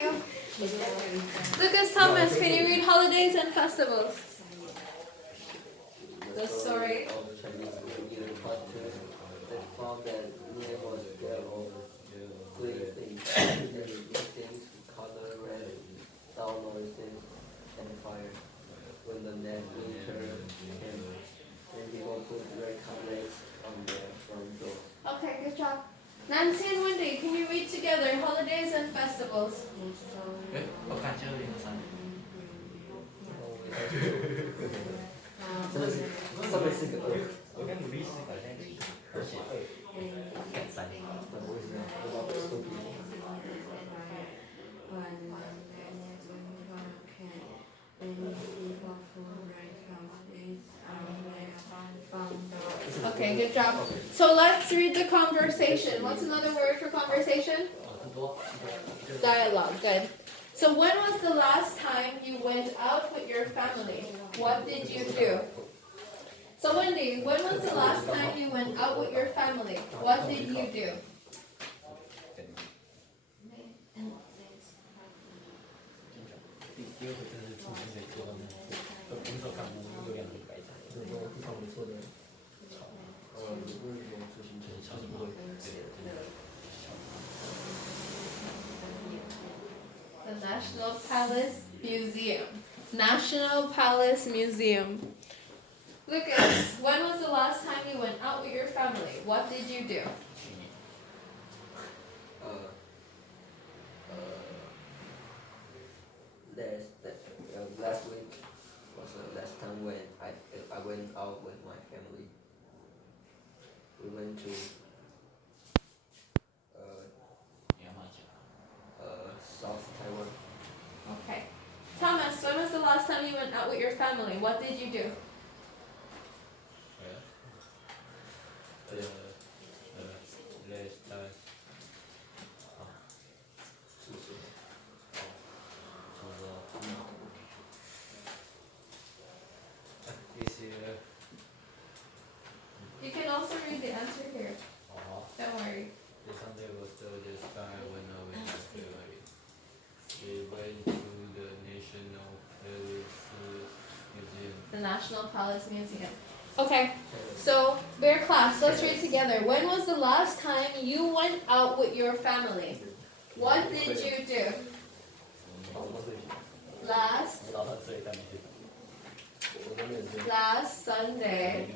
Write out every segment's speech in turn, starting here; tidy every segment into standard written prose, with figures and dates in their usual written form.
Lucas Thomas, can you read holidays and festivals? The story. Of Chinese New Year culture that found that New was there of three things: things, color, red, sound noises, and fire. When the next winter came, then people put red carpets on their front door. Okay, good job. Nancy and Wendy, can you read together holidays and festivals? 真的是上面是个二，我跟努力思考在一起，而且改三。那我也是这样，我把手比。Okay, good job. So let's read the conversation. What's another word for conversation? Dialogue, good. So when was the last time you went out with your family? What did you do? So Wendy, when was the last time you went out with your family? What did you do? 第二个就是出现在课上面，工作干部有两个白菜，就是说非常不错的草，不是说执行成小部队。The National Palace Museum. National Palace Museum. Lucas, when was the last time you went out with your family? What did you do? Last week was the last time when I went out with my family. We went to South Taiwan. Okay. Thomas, when was the last time you went out with your family? What did you do? You can also read the answer here. Don't worry. The Sunday was the time I went out with my family. We went to the National Palace Museum. The National Palace Museum. Okay, so Bear class, let's read together. When was the last time you went out with your family? What did you do? Last Sunday.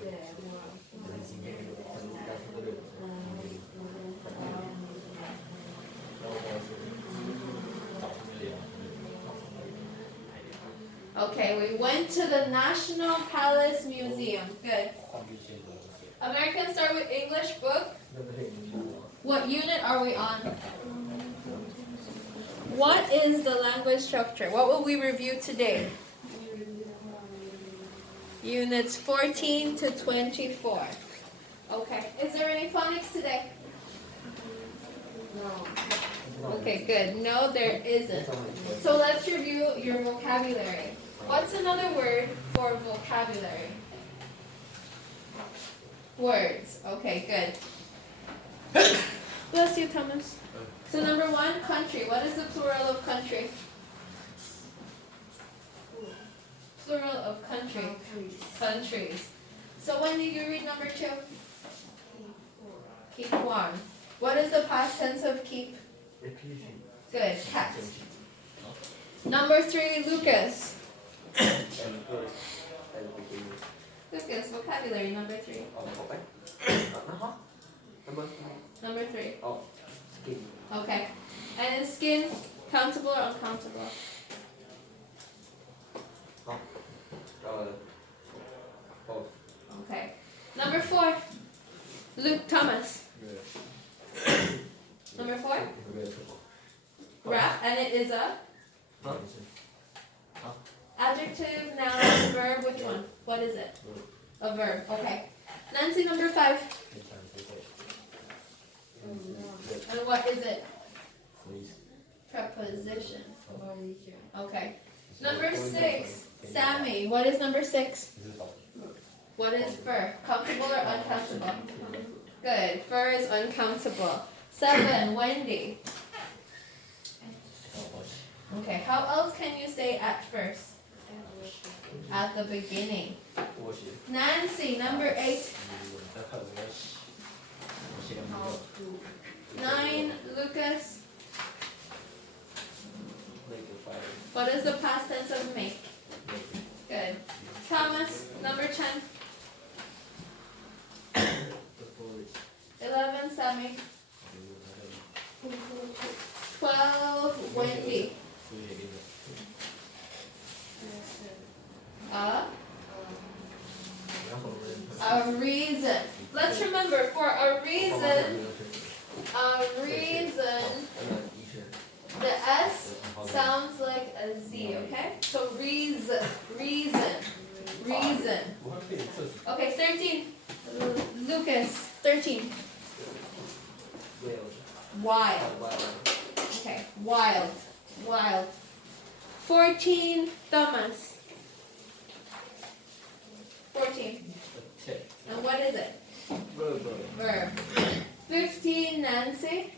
Okay, we went to the National Palace Museum. Good. American start with English book. What unit are we on? What is the language structure? What will we review today? Units 14 to 24. Okay. Is there any phonics today? No. Okay, good. No, there isn't. So let's review your vocabulary. What's another word for vocabulary? Words. Okay, good. Bless you, Thomas. So number one, country. What is the plural of country? Plural of country. Countries. So when did you read number two? Keep warm. What is the past tense of keep? Good. Kept. Number three, Lucas. Lucas, vocabulary number three. Number three. Skin. Okay. And skin, countable or uncountable? Okay. Number four. Luke Thomas. Number four. Wrap, and it is a adjective, noun, verb. Which one? What is it? A verb. Okay. Nancy, number five. And what is it? Preposition. Okay. Number six. Sammy. What is number six? What is fur? Countable or uncountable? Good. Fur is uncountable. 7. Wendy. Okay, how else can you say at first? At the beginning. Nancy, number 8. 9, Lucas. Make a fire. What is the past tense of make? Good. Thomas, number 10. 11, Sammy. 12, Wendy. A reason. Let's remember, for a reason, the S sounds like a Z, okay? So reason. Okay, 13. Lucas, 13. Wild. Okay, wild. 14, Thomas. 14. And what is it? Verb. 15, Nancy.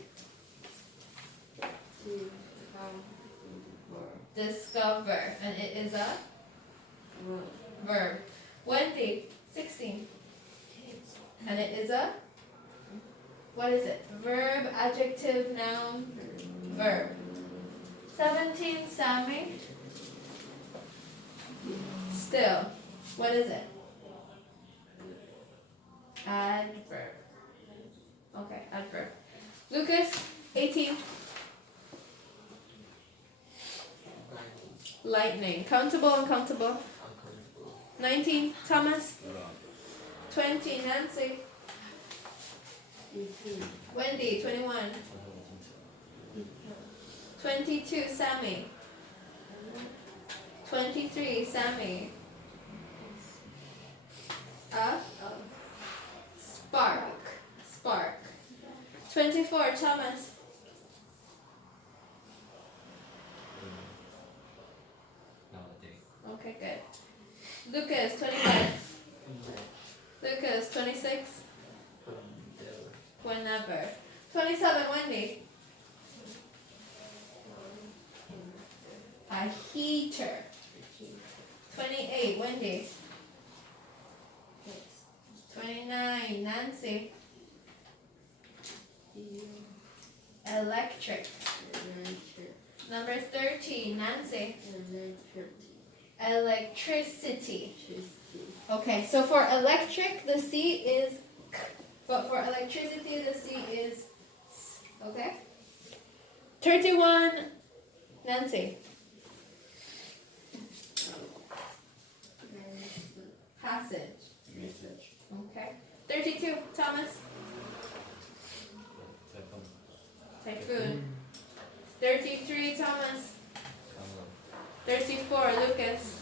Discover. And it is a verb. Wendy, 16. And it is a? What is it? Verb, adjective, noun, verb. 17, Sammy. Still. What is it? Adverb. Okay, adverb. Lucas, 18. Lightning. Countable, uncountable. 19, Thomas. 20, Nancy. Wendy, 21. 22, Sammy. 23, Sammy. Spark. 24, Thomas. Okay, good. Lucas, 25. Lucas, 26. Whenever. 27, Wendy. A heater. 28, Wendy. 29, Nancy. Electric. Number 30, Nancy. Electricity. Okay, so for electric, the C is K, but for electricity, the C is S. Okay? 31, Nancy. Passage. Okay. 32, Thomas. Typhoon. 33, Thomas. 34, Lucas.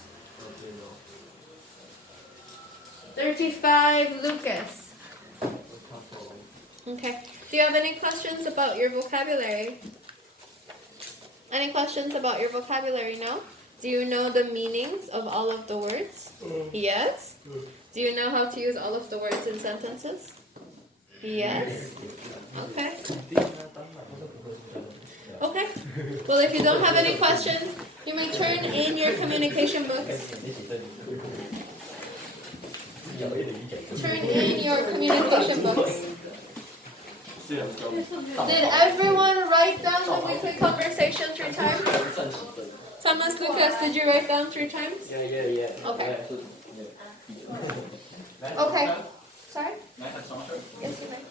35, Lucas. Okay. Do you have any questions about your vocabulary? Any questions about your vocabulary? No? Do you know the meanings of all of the words? Yes? Do you know how to use all of the words in sentences? Yes? Okay. Okay. Well, if you don't have any questions, you may turn in your communication books. Turn in your communication books. Did everyone write down the weekly conversation 3 times? Thomas, Lucas, did you write down 3 times? Yeah. Okay. Okay. Sorry? Yes, you may.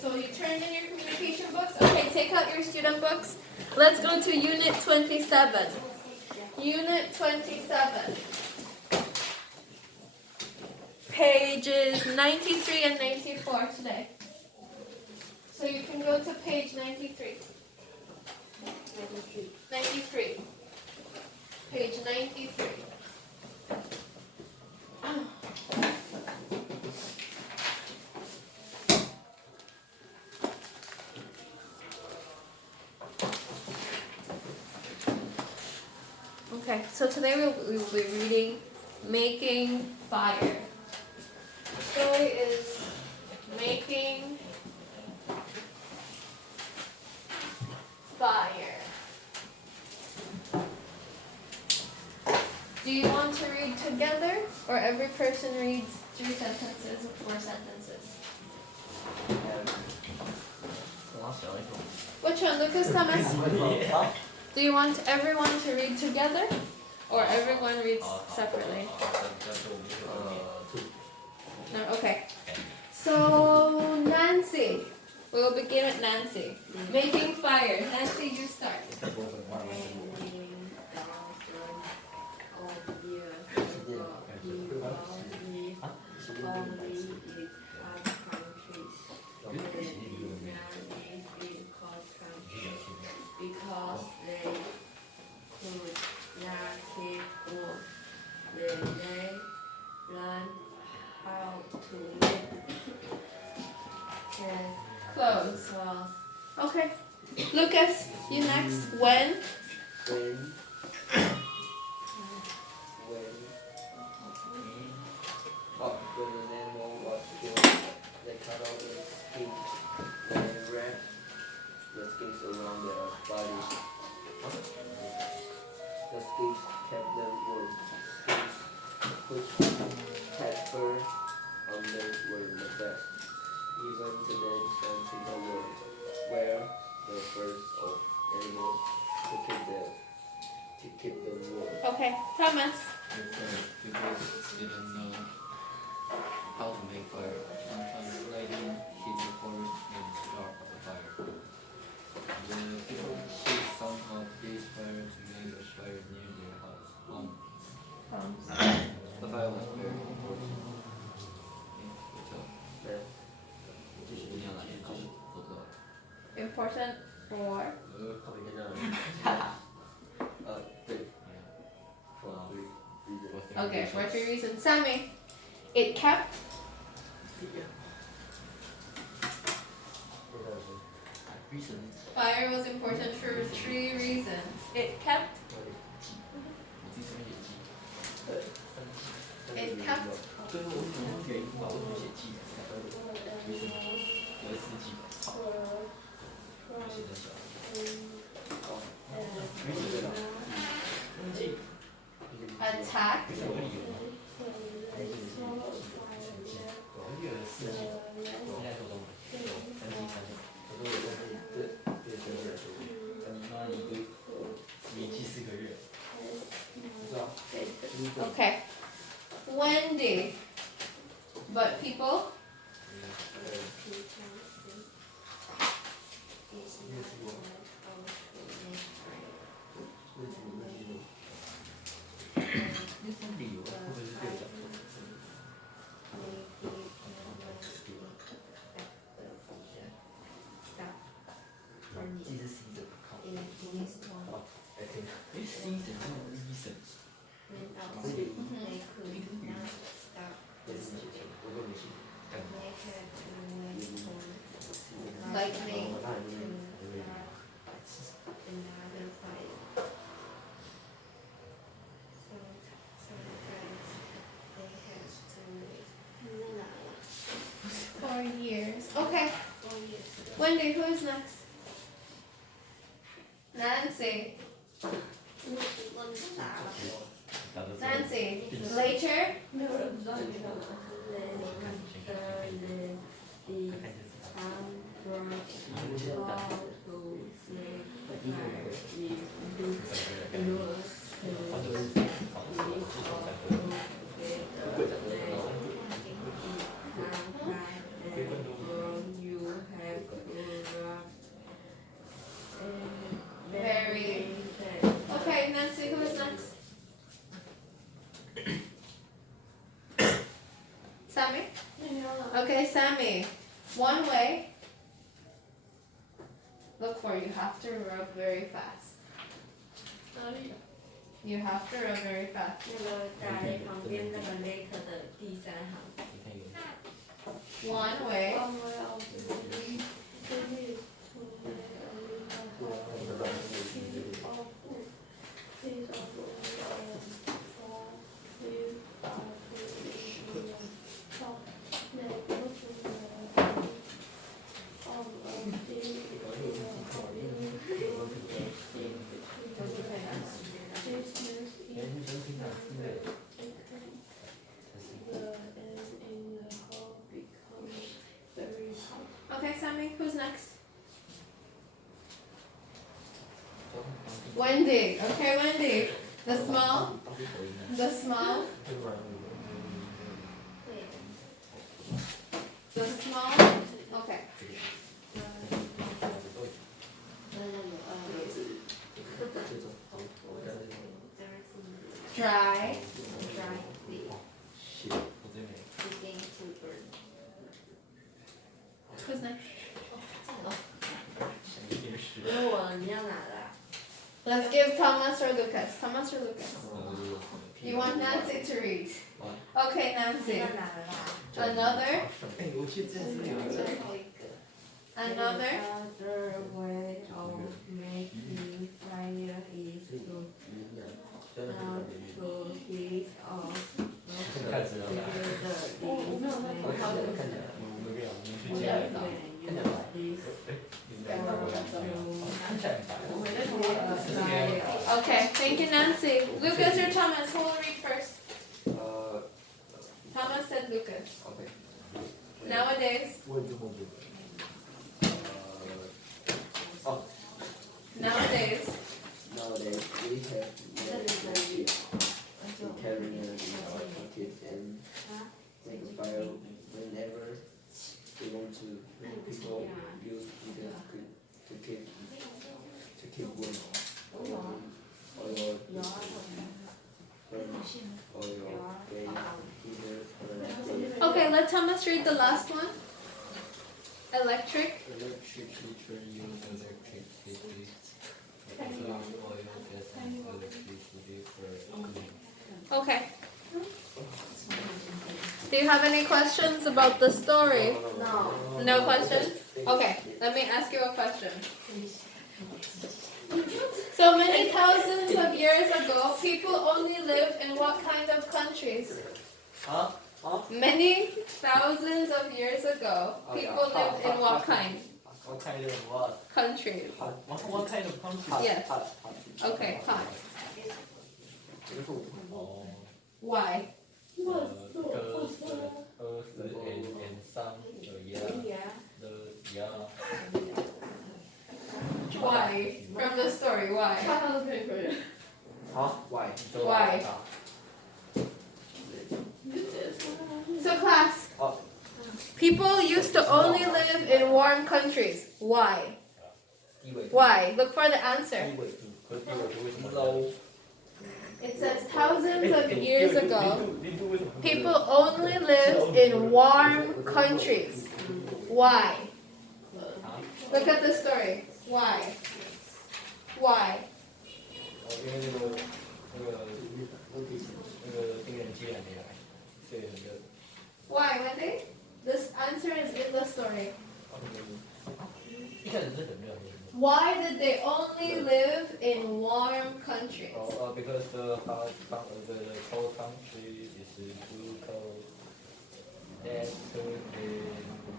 So you turn in your communication books. Okay, take out your student books. Let's go to Unit 27. Unit 27. Pages 93 and 94 today. So you can go to page 93. 93. Page 93. Okay, so today we will be reading Making Fire. The story is Making Fire. fire. Do you want to read together, or every person reads 3 sentences or 4 sentences? Which one, Lucas, Thomas? Do you want everyone to read together, or everyone reads separately? No, okay. So Nancy, we'll begin with Nancy. Making fire. Nancy, you start. Because they could not keep wood, then they learned how to make Close. cloth. Okay. Lucas, you next. When? When an animal was killed, they cut off the skin and wrapped the skins around their bodies. The skins kept them warm. Skins which had fur on them were the best. Even today, some people wear the furs of animals to keep them warm. Okay. Thomas. People didn't know how to make fire. Sometimes lightning hit the forest and start the fire. The people shoot some of these fires to make a fire near their house. The fire was very important. Important for? Okay, for 3 reasons. Sammy. It kept. Fire was important for 3 reasons. It kept. It kept. Attack. Okay. Wendy. But people. Lightning. For years. Okay. Wendy, who is next? Nancy. Nancy. Later. Very. Okay, Nancy, who is next? Sammy? Okay, Sammy. One way. Look for you have to rub very fast. You have to rub very fast. 那个在旁边那个 lake 的第3行。 One way. Wendy. Okay, Wendy. The small. The small. The small. Okay. Dry. Who's next? 如果你要哪的啊？ Let's give Thomas or Lucas. Thomas or Lucas? You want Nancy to read? Okay, 你 Nancy. 要哪的啦？ Another. 最后一个。 Another. Another way of making fire is to heat off Okay, thank you, Nancy. Lucas or Thomas? Who will read first? Thomas said Lucas. Okay. Nowadays. Nowadays. Nowadays we have carrying our pockets and make a fire whenever we want to. People use it to keep warm. Or your gas heaters. Okay, let Thomas read the last one. Electric. Electric heater use electricity. Use oil, gas, and electricity for cooling. Okay. Do you have any questions about the story? No. No questions? Okay, let me ask you a question. So many thousands of years ago, people only lived in what kind of countries? Many thousands of years ago, people lived in what kind? What kind of what? Countries. What kind of country? Yes. Okay, fine. Why? Because the earth and sun, Why? From the story, why? Why? Why? So class, people used to only live in warm countries. Why? Why? Look for the answer. It says thousands of years ago, people only lived in warm countries. Why? Look at the story. Why? Why? Why, Wendy? This answer is in the story. Why did they only live in warm countries? Because the cold country is too cold. And so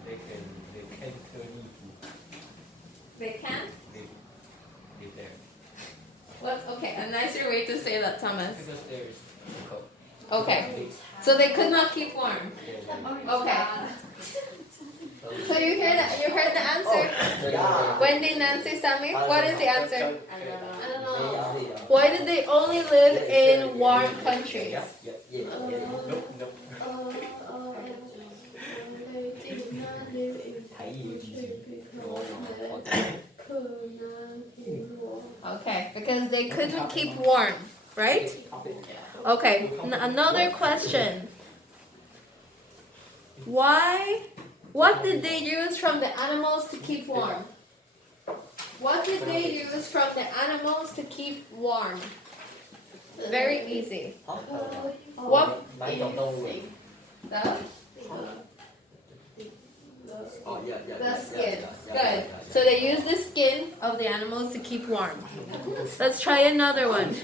they can't live. They can't? Live there. What's okay? A nicer way to say that, Thomas. Because there is too cold. Okay. So they could not keep warm. Okay. So you heard the answer? Wendy, Nancy, Sammy, what is the answer? I don't know. Why did they only live in warm countries? Okay, because they couldn't keep warm, right? Okay, another question. What did they use from the animals to keep warm? What did they use from the animals to keep warm? Very easy. What? The skin. Good. So they use the skin of the animals to keep warm. Let's try another one.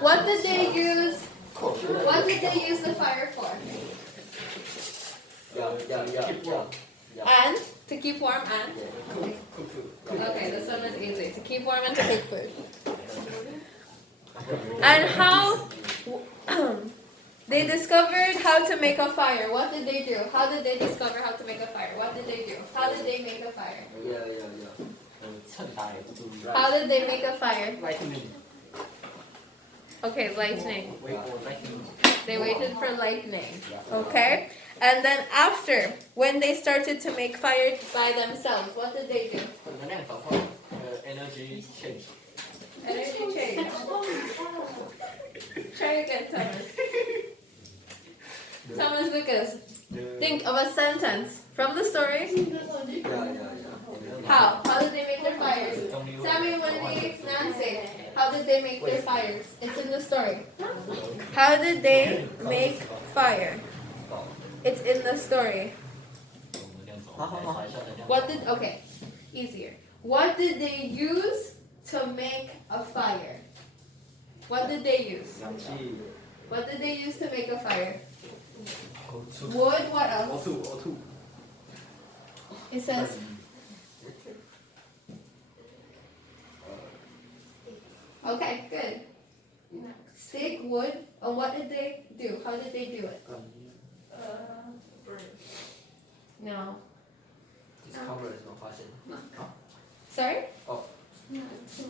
What did they use? What did they use the fire for? And to keep warm and? Okay, this one is easy. To keep warm and to cook food. And how? They discovered how to make a fire. What did they do? How did they discover how to make a fire? What did they do? How did they make a fire? Yeah. 趁大也不注意。 How did they make a fire? Lightning. Okay, lightning. 微波 lightning. They waited for lightning. Okay? And then after, when they started to make fire by themselves, what did they do? 能量转换。energy change. Energy change. Try again, Thomas. Thomas Lucas, think of a sentence from the story. How? How did they make their fires? Sammy, Wendy, Nancy. How did they make their fires? It's in the story. How did they make fire? It's in the story. What did, okay, easier. What did they use to make a fire? What did they use? What did they use to make a fire? Wood, what else? O2. It says, okay, good. Stick, wood, what did they do? How did they do it? No. Discover 什么发现 Sorry?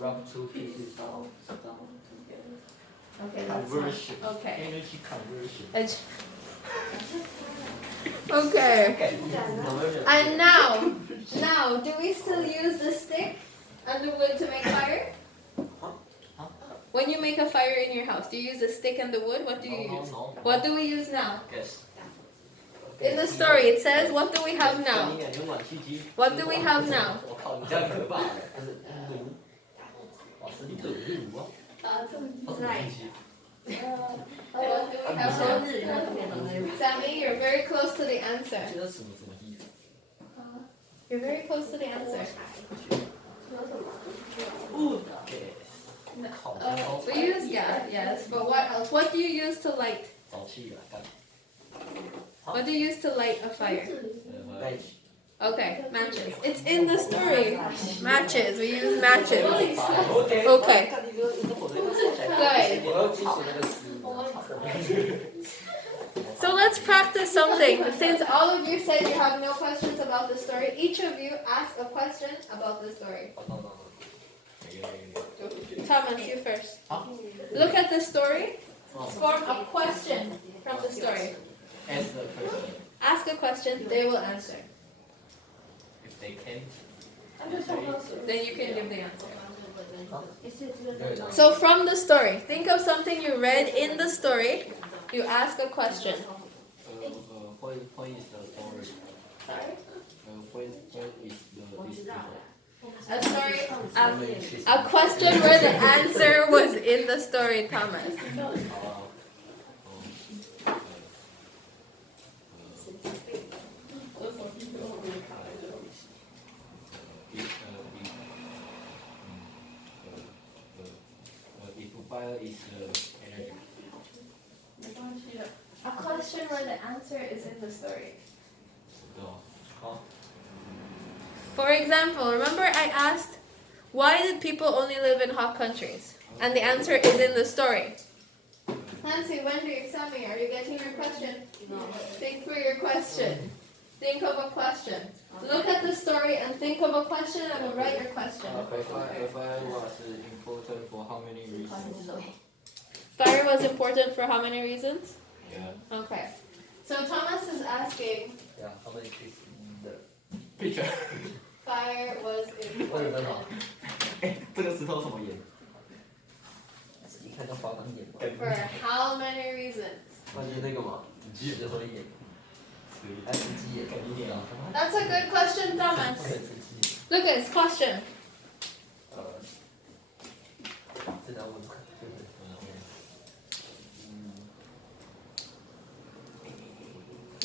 Rub two pieces. Okay, that's not, Conversion. okay. Energy conversion. It's- Okay. Conversion. And now, do we still use the stick and the wood to make fire? When you make a fire in your house, do you use the stick and the wood? What do you use? No. What do we use now? Yes. In the story, it says, what do we have now? 有暖气机。 What do we have now? 我靠，你这样可怕！这是炉，哇，是热炉啊！好什么东西？ What do we have 说 now? 日语那边的 Sammy, you're very close to the answer. 这是什么意思？ You're very close to the answer. Gas。烤箱。 We use gas, yes, but what else? What do you use to light? 早气啊，干。 What do you use to light a fire? Match. Okay, matches. It's in the story. Matches. We use matches. OK。 Okay. 看那个那火的。 Good. 我要记住那个词。 So let's practice something. Since all of you said you have no questions about the story, each of you ask a question about the story. Thomas, you first. Look at the story. Form a question from the story. Ask the question. Ask a question, they will answer. If they can. Then you can give the answer. So from the story, think of something you read in the story. You ask a question. What is the story? Sorry? What is the A story. A question where the answer was in the story, Thomas. If fire is energy. A question where the answer is in the story. For example, remember I asked, why did people only live in hot countries? And the answer is in the story. Nancy, Wendy, Sammy, are you getting your question? Think for your question. Think of a question. Look at the story and think of a question and we'll write your question. Fire was important for how many reasons? Fire was important for how many reasons? Yeah. Okay. So Thomas is asking, Yeah, how many pieces in the Picture. fire was 为什么 important 哎，这个石头什么颜？一看就发光眼嘛， for how many reasons? 关键那个嘛，石灰眼，还是鸡眼，一点。 That's a good question, 不 Thomas. 能吃鸡。 Lucas, question. 这难问，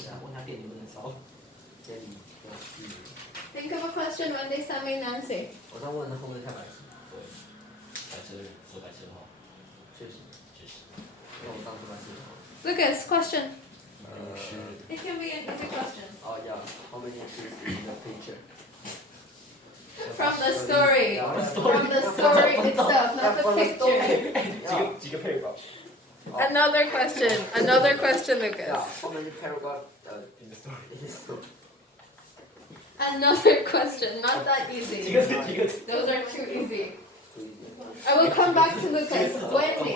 然后他店里不能烧。店里 Think of a question when they send me Nancy. 我在问后面太白痴，对，白车说白车哈，确实，确实。因为我当时白痴。 Lucas, question. 是 It can be an easy question. Oh yeah, how many pieces in the picture? From the story. Yeah, From the story itself, not the picture. 几个配方？ Another question. Another question, Yeah, Lucas. how many paragraphs in the story? In the story? Another question. Not that easy. Those are too easy. I will come back to Lucas. Wendy,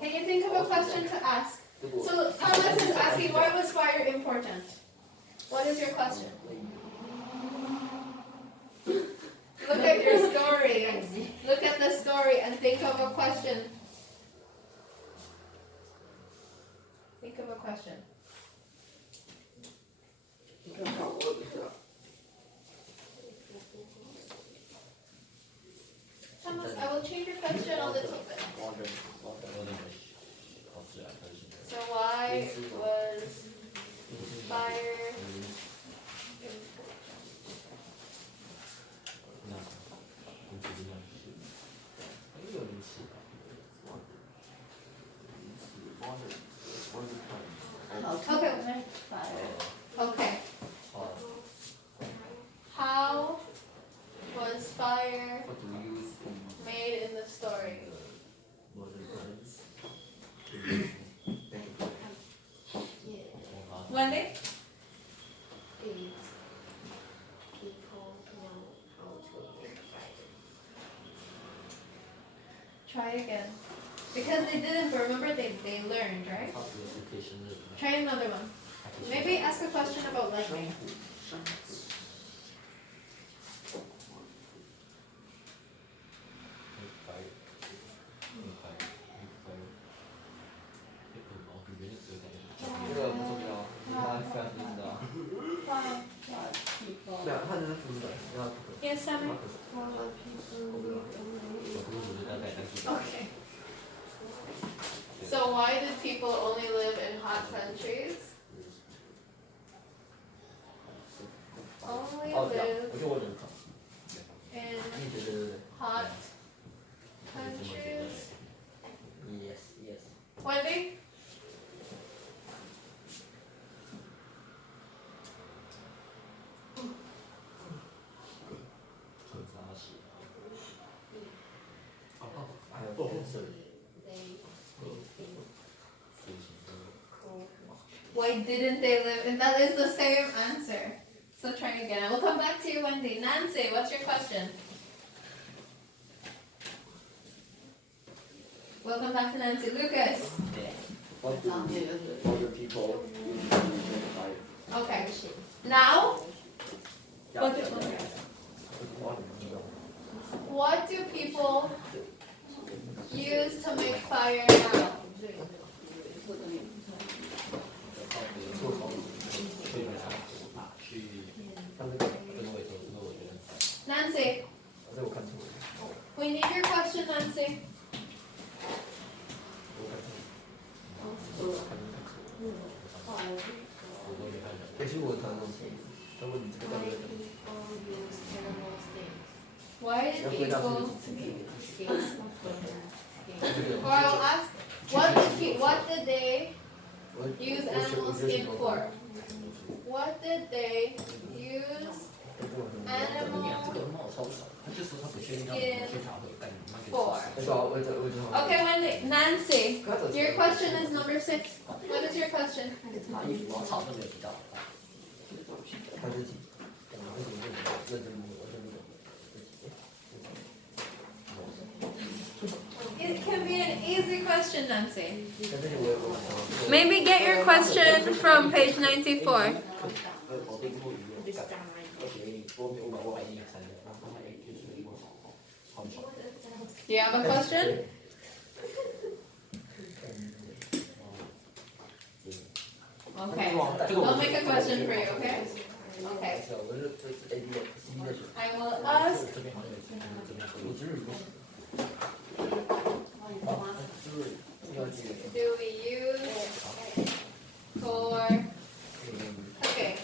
can you think of a question to ask? So Thomas is asking, why was fire important? What is your question? Look at your story. Look at the story and think of a question. Think of a question. Thomas, I will change your question a little bit. So why was fire okay. Okay. How was fire What do we use in made in the story? modern times? Wendy? Try again. Because they didn't, but remember they learned, right? Try another one. Maybe ask a question about lightning. Yes, Sammy? Okay. So why did people only live in hot countries? Only live in hot countries. Yes. Wendy? I have answered. Why didn't they live? And that is the same answer. So try again. I will come back to you, Wendy. Nancy, what's your question? Welcome back to Nancy. Lucas. What do other people use to make fire? Okay. Now, what do people use to make fire now? Nancy, we need your question, Nancy. Why did people? Or I'll ask, what did they use animal skin for? What did they use animal skin for? Okay, Wendy, Nancy, your question is number 6. What is your question? It can be an easy question, Nancy. Maybe get your question from page 94. Do you have a question? Okay. I'll make a question for you, okay? Okay. I will ask. Do we use for? Okay.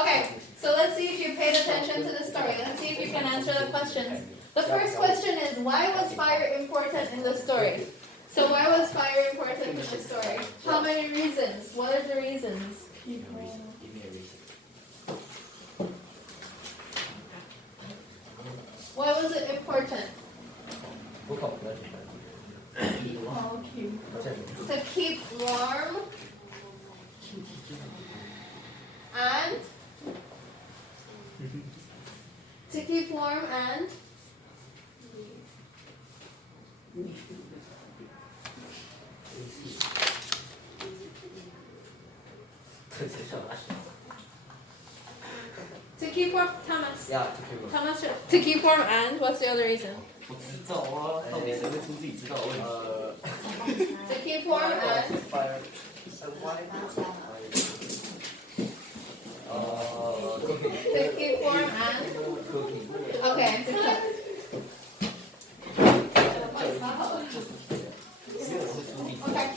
Okay. So let's see if you paid attention to the story. Let's see if you can answer the questions. The first question is, why was fire important in the story? So why was fire important in the story? How many reasons? What are the reasons? Why was it important? keep warm and to keep warm. Thomas. Yeah, to keep warm. Thomas. To keep warm and what's the other reason? 我知道啊，到底谁会出自己知道的问题？ To keep warm and Fire. Cooking. to keep warm and Cooking. okay. To cook. Okay.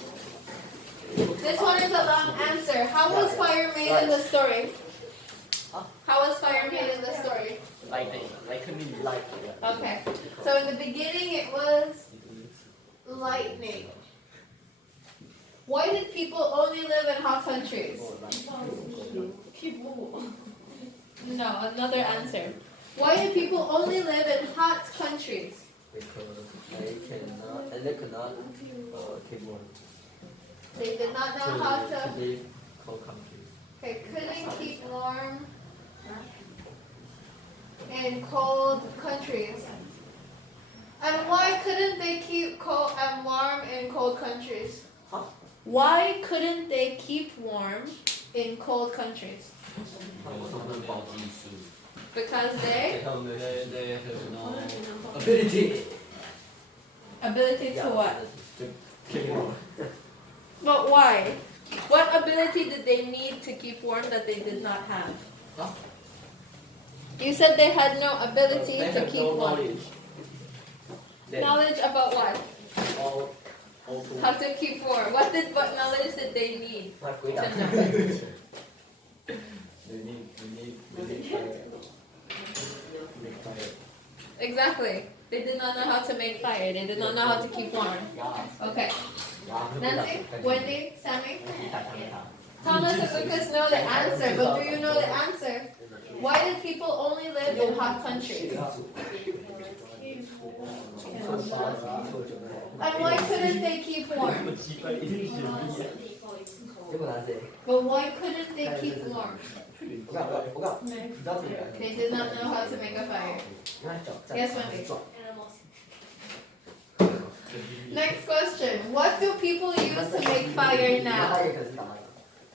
This one is a long answer. How was fire made in the story? How was fire made in the story? like me like Okay. So in the beginning it was lightning. Why did people only live in hot countries? No, another answer. Why do people only live in hot countries? Because they cannot keep warm. They did not know how to. live cold countries. Okay, couldn't keep warm in cold countries. And why couldn't they keep cold and warm in cold countries? Why couldn't they keep warm in cold countries? 他们是温饱技术 Because they they have no Ability. ability to what? To keep warm. But why? What ability did they need to keep warm that they did not have? Huh? You said they had no ability They to have keep no warm. knowledge. Knowledge about what? All to How to keep warm. What knowledge did they need? not great. To know. We need fire. Exactly. They did not know how to make fire. They did not know how to keep warm. Okay. Nancy, Wendy, Sammy, Thomas and Lucas know the answer, but do you know the answer? Why did people only live in hot countries? And why couldn't they keep warm? But why couldn't they keep warm? They did not know how to make a fire. Yes, Wendy. Next question. What do people use to make fire now?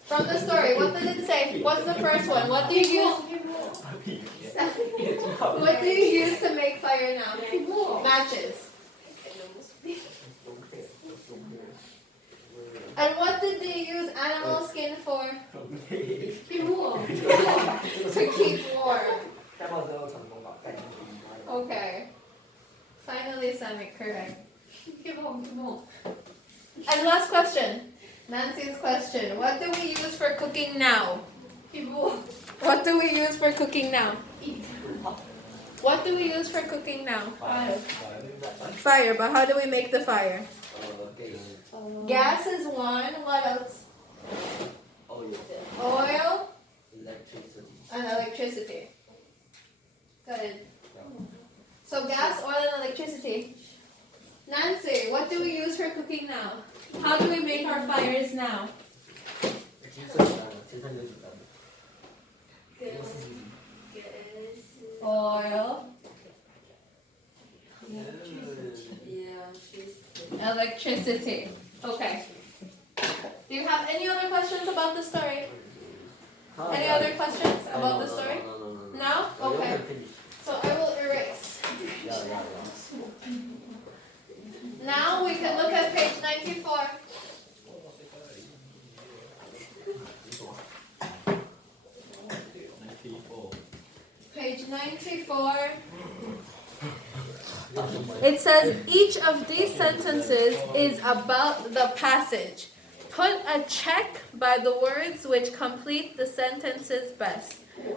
From the story, what did it say? What's the first one? What do you use? What do you use to make fire now? Matches. And what did they use animal skin for? To keep warm. Okay. Finally, Sammy, correct. And last question. Nancy's question. What do we use for cooking now? What do we use for cooking now? What do we use for cooking now? Fire, but how do we make the fire? Gas is one. What else? Oil and electricity. Good. So gas, oil, and electricity. Nancy, what do we use for cooking now? How do we make our fires now? Oil, electricity. Okay. Do you have any other questions about the story? Any other questions about the story? No? Okay. So I will erase. Now we can look at page 94. Page 94. It says each of these sentences is about the passage. Put a check by the words which complete the sentences best.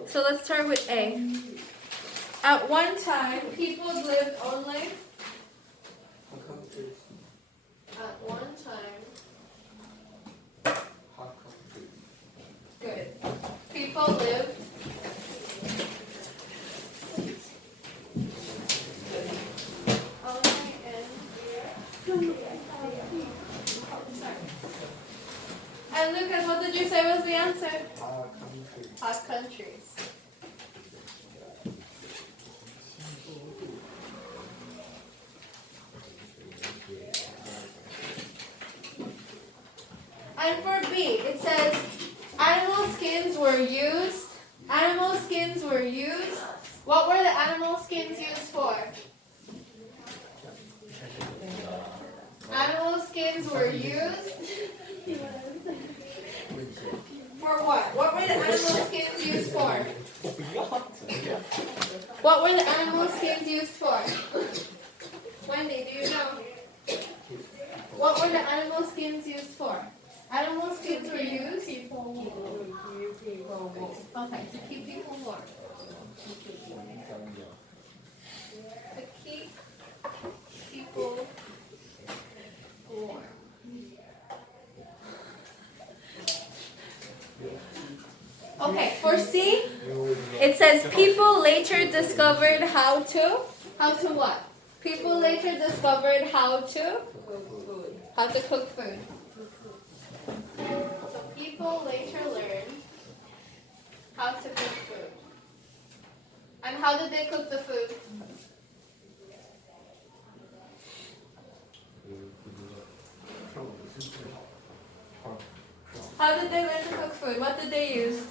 So let's start with A. At one time, people lived only. At one time. Good. People lived. And Lucas, what did you say was the answer? Hot countries. And for B, it says animal skins were used. Animal skins were used. What were the animal skins used for? Animal skins were used for what? What were the animal skins used for? What were the animal skins used for? Wendy, do you know? What were the animal skins used for? Animal skins were used? Okay, to keep people warm. To keep people warm. Okay, for C, it says people later discovered how to what? People later discovered how to cook food. So people later learned how to cook food. And how did they cook the food? How did they learn to cook food? What did they use?